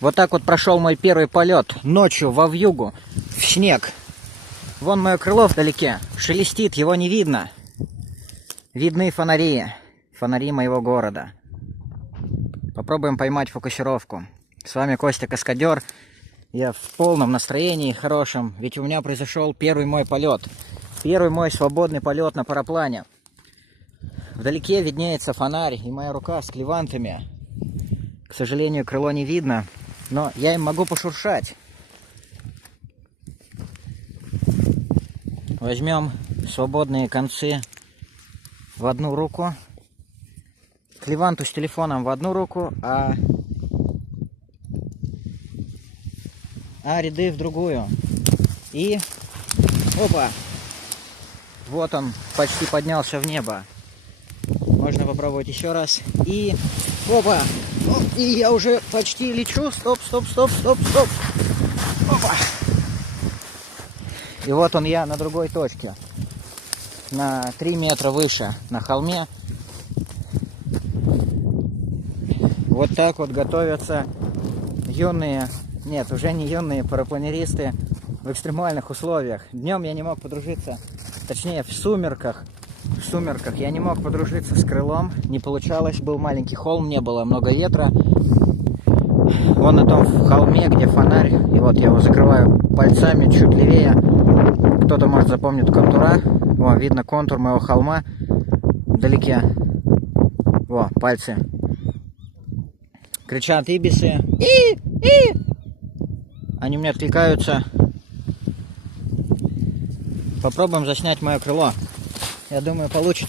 Вот так вот прошел мой первый полет ночью во вьюгу, в снег. Вон мое крыло вдалеке, шелестит, его не видно. Видны фонари, фонари моего города. Попробуем поймать фокусировку. С вами Костя Каскадер. Я в полном настроении, хорошем, ведь у меня произошел первый мой полет. Первый мой свободный полет на параплане. Вдалеке виднеется фонарь и моя рука с клевантами. К сожалению, крыло не видно, но я им могу пошуршать. Возьмем свободные концы в одну руку. Клеванту с телефоном в одну руку, а ряды в другую. И опа! Вот он почти поднялся в небо. Можно попробовать еще раз. И опа! И я уже почти лечу. Стоп, стоп, стоп, стоп, стоп. Опа! И вот он я на другой точке. На 3 метра выше, на холме. Вот так вот готовятся юные, нет, уже не юные парапланеристы в экстремальных условиях. Днем я не мог подружиться, точнее в сумерках я не мог подружиться с крылом, не получалось, был маленький холм, не было много ветра. Вон на том холме, где фонарь, и вот я его закрываю пальцами чуть левее. Кто-то может запомнить контура. О, видно контур моего холма вдалеке. Во, пальцы. Кричат ибисы. И! Они мне откликаются. Попробуем заснять мое крыло. Я думаю, получится.